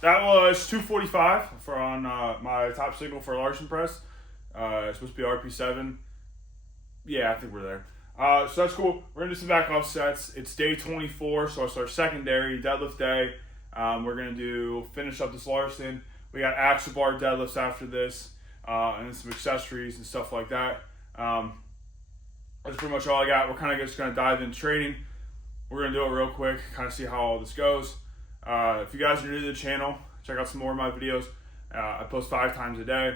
That was 245 for on my top signal for Larson press. It's supposed to be RP7. Yeah, I think we're there. So that's cool. We're going to do some back off sets. It's day 24, so it's our secondary deadlift day. We're going to finish up this Larson. We got axle bar deadlifts after this, and some accessories and stuff like that. That's pretty much all I got. We're kind of just going to dive into training. We're going to do it real quick, kind of see how all this goes. If you guys are new to the channel, check out some more of my videos. I post 5 times a day.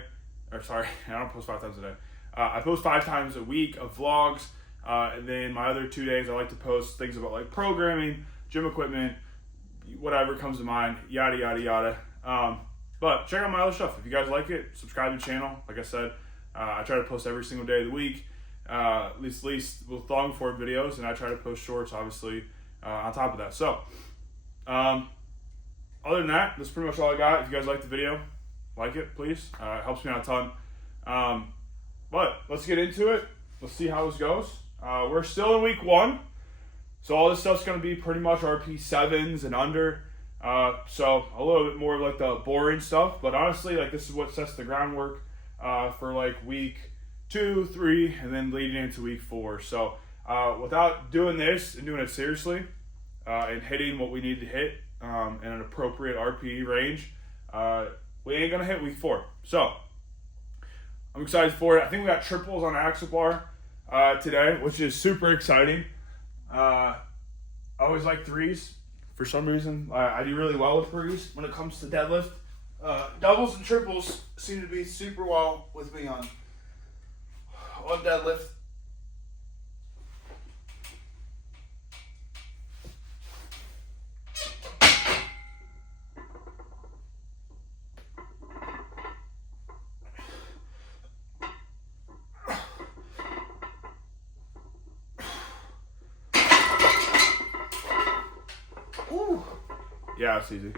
Or sorry, I don't post 5 times a day. I post 5 times a week of vlogs. And then my other 2 days, I like to post things about like programming, gym equipment, whatever comes to mind, yada, yada, yada. But check out my other stuff. If you guys like it, subscribe to the channel. Like I said, I try to post every single day of the week, at least with long form videos, and I try to post shorts, obviously, on top of that. So, other than that, that's pretty much all I got. If you guys like the video, like it, please. It helps me out a ton. But let's get into it. Let's see how this goes. We're still in week 1. So all this stuff's going to be pretty much RP7s and under. So a little bit more of like the boring stuff. But honestly, like this is what sets the groundwork for like week 2, 3, and then leading into week 4. So without doing this and doing it seriously and hitting what we need to hit in an appropriate RPE range, we ain't going to hit week 4. So I'm excited for it. I think we got triples on axle bar today, which is super exciting. I always like 3s. For some reason, I do really well with 3s when it comes to deadlift. Doubles and triples seem to be super well with me on deadlift. Ooh. Yeah, it's easy.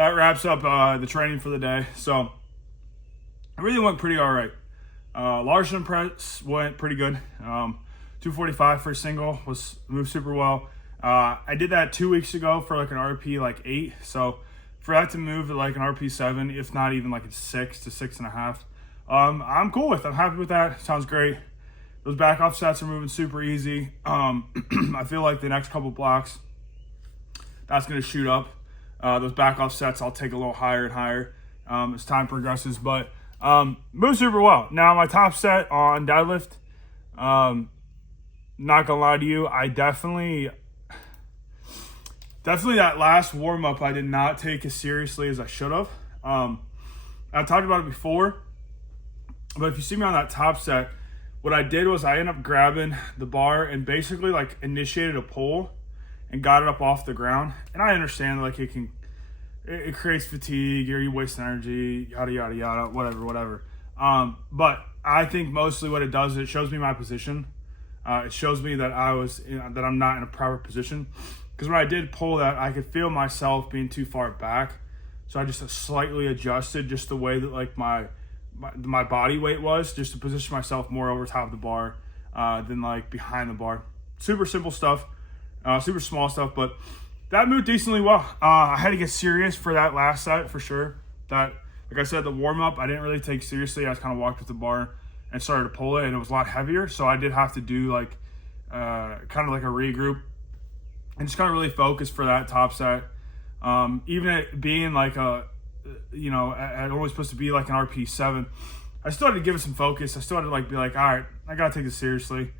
that wraps up the training for the day. So everything went pretty all right. Large press went pretty good. 245 for a single moved super well. I did that 2 weeks ago for like an RP like 8. So for that to move to like an RP 7, if not even like a 6 to 6.5, I'm cool with. I'm happy with that. Sounds great. Those back off sets are moving super easy. I feel like the next couple blocks, that's going to shoot up. Those back off sets I'll take a little higher and higher as time progresses. But move super well. Now my top set on deadlift, not gonna lie to you, I definitely that last warm up I did not take as seriously as I should have. I talked about it before, but if you see me on that top set, what I did was I ended up grabbing the bar and basically like initiated a pull and got it up off the ground. And I understand like it creates fatigue or you waste energy, yada yada yada, whatever. But I think mostly what it does is it shows me my position. It shows me that that I'm not in a proper position. Because when I did pull that, I could feel myself being too far back. So I just slightly adjusted just the way that like my body weight was, just to position myself more over top of the bar than like behind the bar. Super simple stuff, super small stuff, but that moved decently well. I had to get serious for that last set for sure. That, like I said, the warm up I didn't really take seriously. I just kind of walked with the bar and started to pull it, and it was a lot heavier. So I did have to do like kind of like a regroup and just kind of really focus for that top set. Even it being like it was supposed to be like an RP 7, I still had to give it some focus. I still had to like be like, all right, I gotta take this seriously.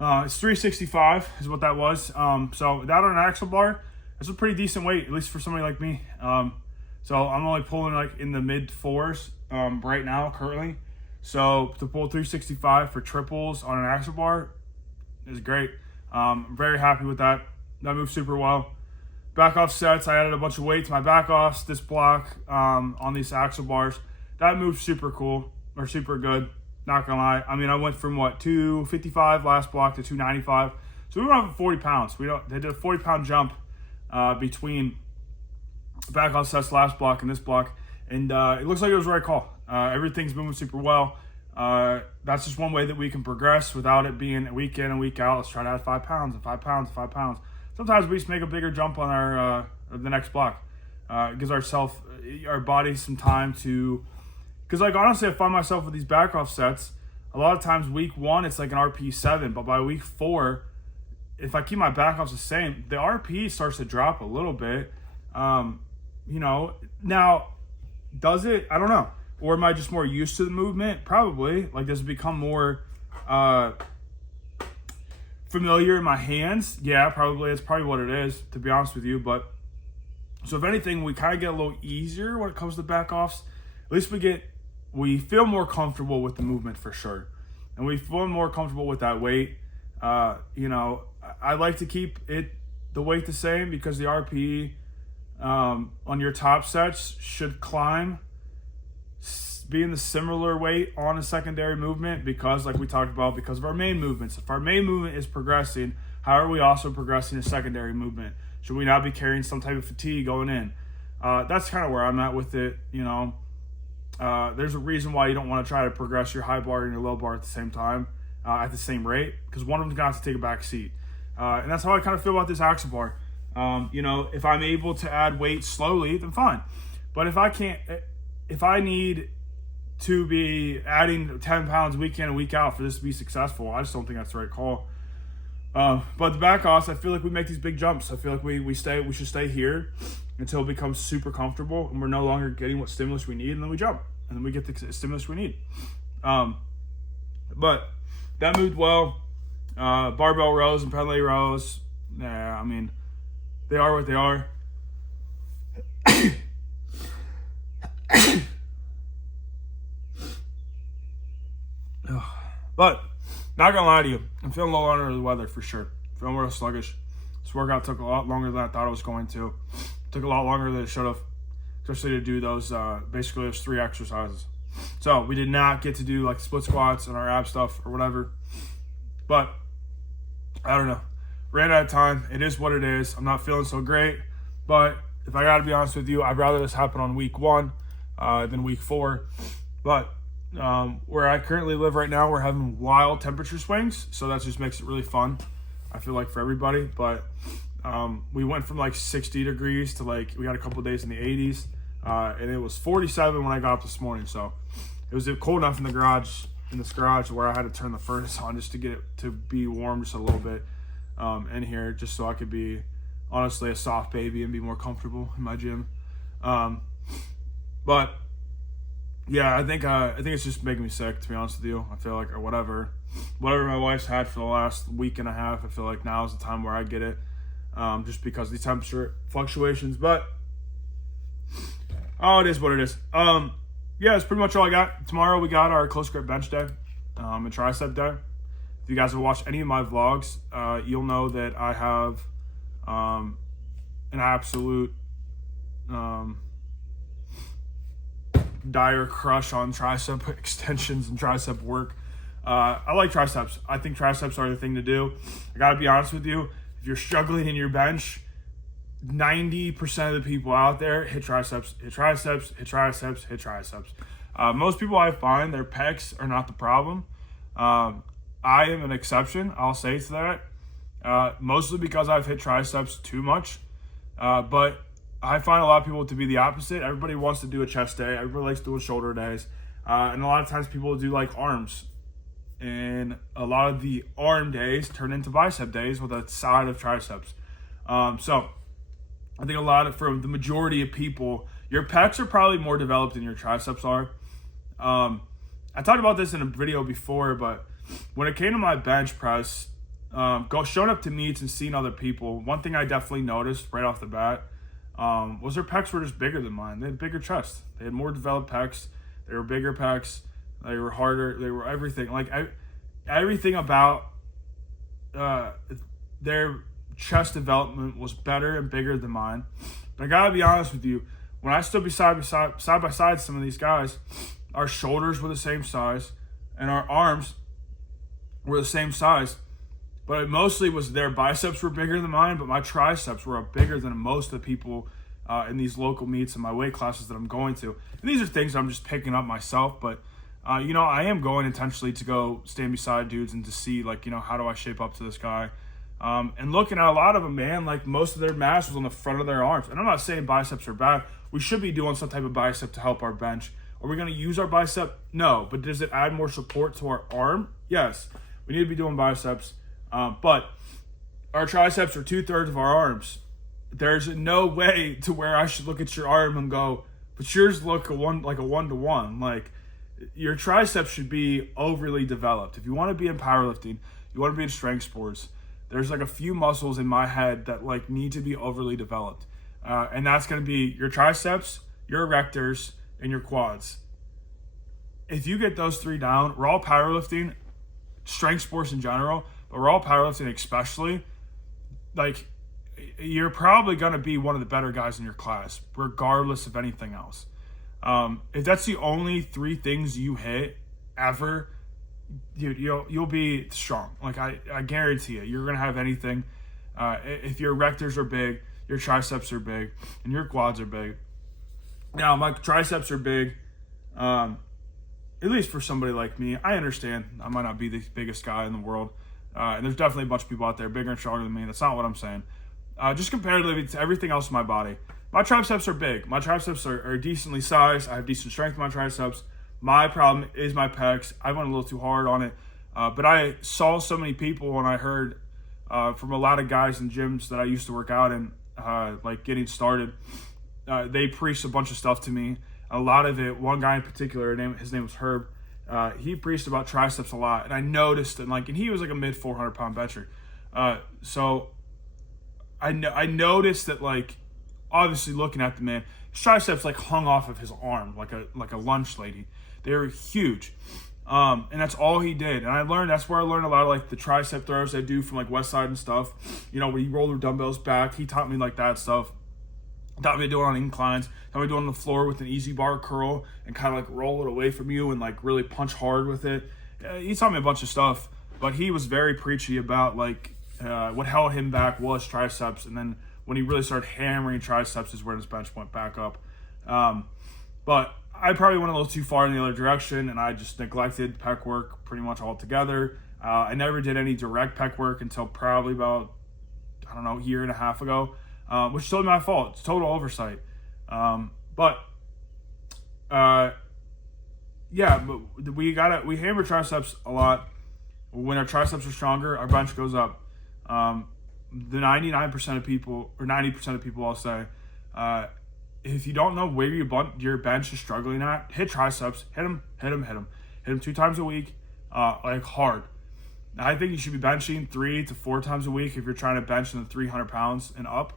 It's 365 is what that was. So that on an axle bar, that's a pretty decent weight, at least for somebody like me. So I'm only pulling like in the mid 4s right now currently. So to pull 365 for triples on an axle bar is great. I'm very happy with that. That moved super well. Back off sets, I added a bunch of weight to my back offs this block on these axle bars. That moved super cool, or super good, not gonna lie. I mean, I went from 255 last block to 295. So we went up 40 pounds. They did a 40-pound jump between back off sets last block and this block. And it looks like it was the right call. Everything's moving super well. That's just one way that we can progress without it being week in and week out. Let's try to add 5 pounds and 5 pounds and 5 pounds. Sometimes we just make a bigger jump on our the next block. It gives our body some time to, because like honestly, I find myself with these back off sets, a lot of times week 1 it's like an RP 7, but by week 4, if I keep my back offs the same, the RP starts to drop a little bit. Now does it? I don't know. Or am I just more used to the movement? Probably. Like, does it become more familiar in my hands? Yeah, probably. It's probably what it is, to be honest with you. But so if anything, we kind of get a little easier when it comes to back offs. At least we feel more comfortable with the movement for sure, and we feel more comfortable with that weight. I like to keep the weight the same because the RP on your top sets should climb, being the similar weight on a secondary movement, because like we talked about, because of our main movements. If our main movement is progressing, how are we also progressing a secondary movement? Should we not be carrying some type of fatigue going in? That's kind of where I'm at with it. There's a reason why you don't want to try to progress your high bar and your low bar at the same time, at the same rate, because one of them's going to have to take a back seat. And that's how I kind of feel about this axle bar. If I'm able to add weight slowly, then fine. But if I need to be adding 10 pounds week in and week out for this to be successful, I just don't think that's the right call. But the back offs, I feel like we make these big jumps. I feel like we should stay here until it becomes super comfortable and we're no longer getting what stimulus we need, and then we jump and then we get the stimulus we need. But that moved well. Barbell rows and pendlay rows, I mean, they are what they are. But not gonna lie to you, I'm feeling a little under the weather for sure. Feeling real sluggish. This workout took a lot longer than I thought it was going to. Took a lot longer than it should have, especially to do those basically those 3 exercises. So we did not get to do like split squats and our ab stuff or whatever. But I don't know. Ran out of time. It is what it is. I'm not feeling so great, but if I got to be honest with you, I'd rather this happen on week 1 than week 4. But where I currently live right now, we're having wild temperature swings, so that just makes it really fun, I feel like, for everybody. But we went from like 60 degrees to like, we had a couple days in the 80s, and it was 47 when I got up this morning. So it was cold enough in this garage where I had to turn the furnace on just to get it to be warm just a little bit in here, just so I could be honestly a soft baby and be more comfortable in my gym. But yeah, I think it's just making me sick, to be honest with you. I feel like, or whatever my wife's had for the last week and a half, I feel like now is the time where I get it, just because of the temperature fluctuations. But it is what it is. Yeah, that's pretty much all I got. Tomorrow we got our close grip bench day, and tricep day. If you guys have watched any of my vlogs, you'll know that I have an absolute dire crush on tricep extensions and tricep work. I like triceps. I think triceps are the thing to do. I gotta be honest with you, if you're struggling in your bench, 90% of the people out there hit triceps, hit triceps, hit triceps, hit triceps. Most people I find, their pecs are not the problem. I am an exception, I'll say to that, mostly because I've hit triceps too much. But I find a lot of people to be the opposite. Everybody wants to do a chest day. Everybody likes doing shoulder days. And a lot of times people do like arms. And a lot of the arm days turn into bicep days with a side of triceps. So I think for the majority of people, your pecs are probably more developed than your triceps are. I talked about this in a video before, but when it came to my bench press, showing up to meets and seeing other people, one thing I definitely noticed right off the bat was their pecs were just bigger than mine. They had bigger chests. They had more developed pecs. They were bigger pecs. They were harder. They were everything. Like everything about their chest development was better and bigger than mine. But I gotta be honest with you, when I stood side by side some of these guys, our shoulders were the same size and our arms were the same size. But it mostly was their biceps were bigger than mine, but my triceps were bigger than most of the people in these local meets and my weight classes that I'm going to. And these are things I'm just picking up myself, but I am going intentionally to go stand beside dudes and to see, like, how do I shape up to this guy? And looking at a lot of them, man, like most of their mass was on the front of their arms. And I'm not saying biceps are bad. We should be doing some type of bicep to help our bench. Are we going to use our bicep? No. But does it add more support to our arm? Yes. We need to be doing biceps. But our triceps are 2/3 of our arms. There's no way to where I should look at your arm and go, but yours look like a 1-to-1. Like, your triceps should be overly developed. If you want to be in powerlifting, you want to be in strength sports, there's like a few muscles in my head that like need to be overly developed. And that's going to be your triceps, your erectors, and your quads. If you get those 3 down, we're all powerlifting, strength sports in general, but we're all powerlifting especially, like, you're probably going to be one of the better guys in your class, regardless of anything else. If that's the only 3 things you hit ever, you'll be strong. Like, I guarantee you, you're going to have anything. If your erectors are big, your triceps are big, and your quads are big. Now, my triceps are big, at least for somebody like me. I understand I might not be the biggest guy in the world, and there's definitely a bunch of people out there bigger and stronger than me. That's not what I'm saying. Just comparatively to everything else in my body, my triceps are big. My triceps are decently sized. I have decent strength in my triceps. My problem is my pecs. I went a little too hard on it. But I saw so many people, and I heard from a lot of guys in gyms that I used to work out in, like getting started, they preached a bunch of stuff to me. A lot of it, one guy in particular, his name was Herb, he preached about triceps a lot. And I noticed, and he was like a mid 400-pound bencher. So I noticed that, like, obviously looking at the man, his triceps like hung off of his arm like a lunch lady. They were huge, and that's all he did. And that's where I learned a lot of like the tricep throws I do from like Westside and stuff. When you roll the dumbbells back, he taught me like that stuff. Taught me to do it on inclines. Taught me to do it on the floor with an easy bar curl and kind of like roll it away from you and like really punch hard with it. He taught me a bunch of stuff, but he was very preachy about like what held him back was triceps, and then when he really started hammering triceps is where his bench went back up. But I probably went a little too far in the other direction, and I just neglected pec work pretty much altogether. I never did any direct pec work until probably about, I don't know, a year and a half ago, which is totally my fault. It's total oversight. Yeah, but we hammer triceps a lot. When our triceps are stronger, our bench goes up. The 99% of people, or 90% of people, I'll say, if you don't know where your bench is struggling at, hit triceps, hit them 2 times a week, like hard. Now, I think you should be benching 3 to 4 times a week if you're trying to bench in the 300 pounds and up.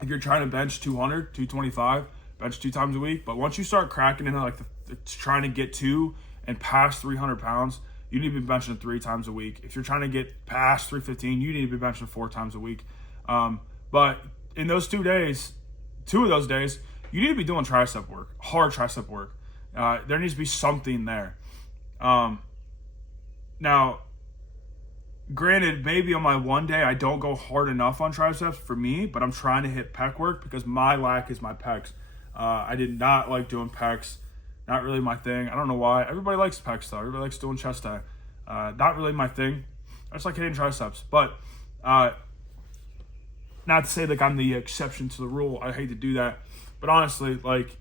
If you're trying to bench 200, 225, bench 2 times a week. But once you start cracking into like trying to get to and past 300 pounds, you need to be benching 3 times a week. If you're trying to get past 315, you need to be benching 4 times a week. But in those 2 days, 2 of those days, you need to be doing tricep work, hard tricep work. There needs to be something there. Now, granted, maybe on my one day I don't go hard enough on triceps for me, but I'm trying to hit pec work because my lack is my pecs. I did not like doing pecs. Not really my thing. I don't know why. Everybody likes pecs though. Everybody likes doing chest day. Not really my thing. I just like hitting triceps. But not to say like I'm the exception to the rule. I hate to do that. But honestly, like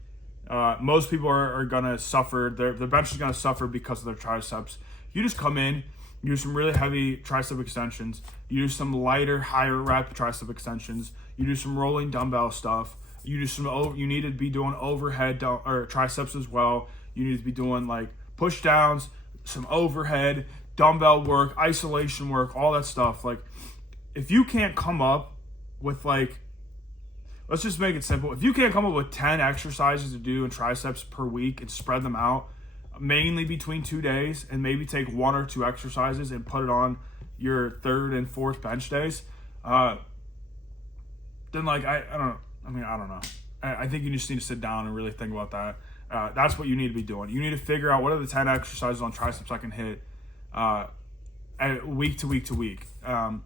most people are gonna suffer. Their bench is gonna suffer because of their triceps. You just come in, you do some really heavy tricep extensions. You do some lighter, higher rep tricep extensions. You do some rolling dumbbell stuff. You need to be doing overhead or triceps as well. You need to be doing like push downs, some overhead, dumbbell work, isolation work, all that stuff. Like if you can't come up with like, let's just make it simple. If you can't come up with 10 exercises to do in triceps per week and spread them out, mainly between 2 days, and maybe take 1 or 2 exercises and put it on your 3rd and 4th bench days, then like, I don't know. I don't know. I think you just need to sit down and really think about that. That's what you need to be doing. You need to figure out what are the 10 exercises on triceps I can hit week to week to week. And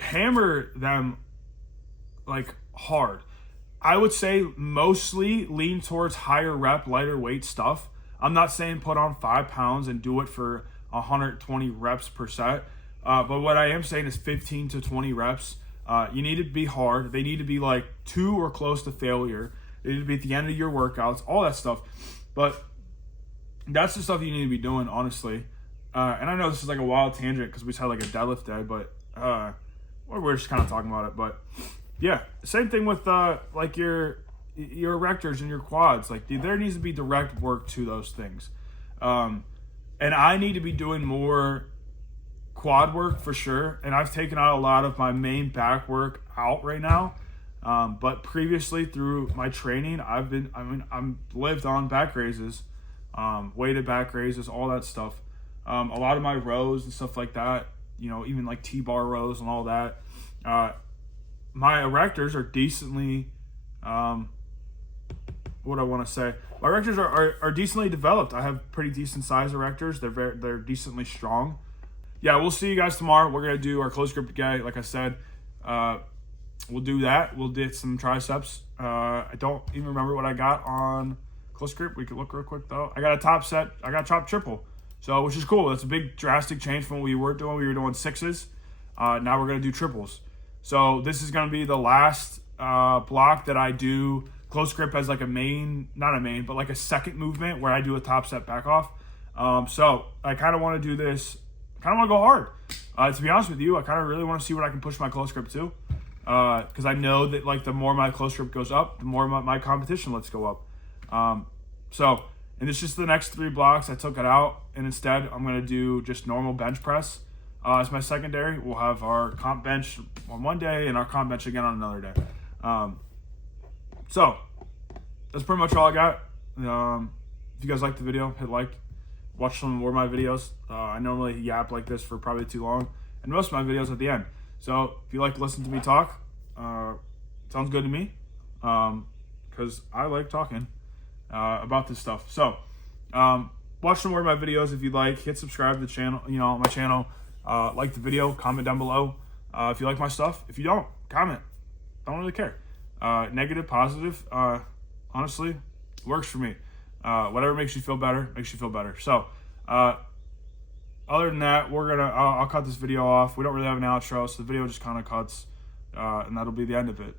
hammer them like hard. I would say mostly lean towards higher rep, lighter weight stuff. I'm not saying put on 5 pounds and do it for 120 reps per set. But what I am saying is 15 to 20 reps. You need to be hard. They need to be like 2 or close to failure. They need to be at the end of your workouts, all that stuff. But that's the stuff you need to be doing, honestly. And I know this is like a wild tangent because we just had like a deadlift day, but we're just kind of talking about it. But yeah, same thing with like your erectors and your quads. Like there needs to be direct work to those things. And I need to be doing more quad work for sure, and I've taken out a lot of my main back work out right now. But previously through my training, I'm lived on back raises, weighted back raises, all that stuff. A lot of my rows and stuff like that, even like T-bar rows and all that. My erectors are decently, what I want to say. My erectors are decently developed. I have pretty decent size erectors. They're decently strong. Yeah, we'll see you guys tomorrow. We're going to do our close grip guy. Like I said, we'll do that. We'll get some triceps. I don't even remember what I got on close grip. We could look real quick, though. I got a top set. I got top triple, which is cool. That's a big drastic change from what we were doing. We were doing 6s. Now we're going to do triples. So this is going to be the last block that I do close grip as like not a main, but like a second movement where I do a top set back off. So I kind of want to do this. Kind of want to go hard. To be honest with you, I kind of really want to see what I can push my close grip to, because I know that like the more my close grip goes up, the more my competition lets go up. And it's just the next 3 blocks. I took it out, and instead I'm going to do just normal bench press as my secondary. We'll have our comp bench on one day and our comp bench again on another day. So that's pretty much all I got. If you guys liked the video, hit like. Watch some more of my videos. I normally yap like this for probably too long, and most of my videos at the end. So if you like to listen to me talk, sounds good to me, because I like talking about this stuff. So watch some more of my videos if you'd like. Hit subscribe to the channel, my channel. Like the video, comment down below. If you like my stuff, if you don't, comment. I don't really care. Negative, positive, honestly, works for me. Whatever makes you feel better, makes you feel better. So, other than that, I'll cut this video off. We don't really have an outro, so the video just kind of cuts, and that'll be the end of it.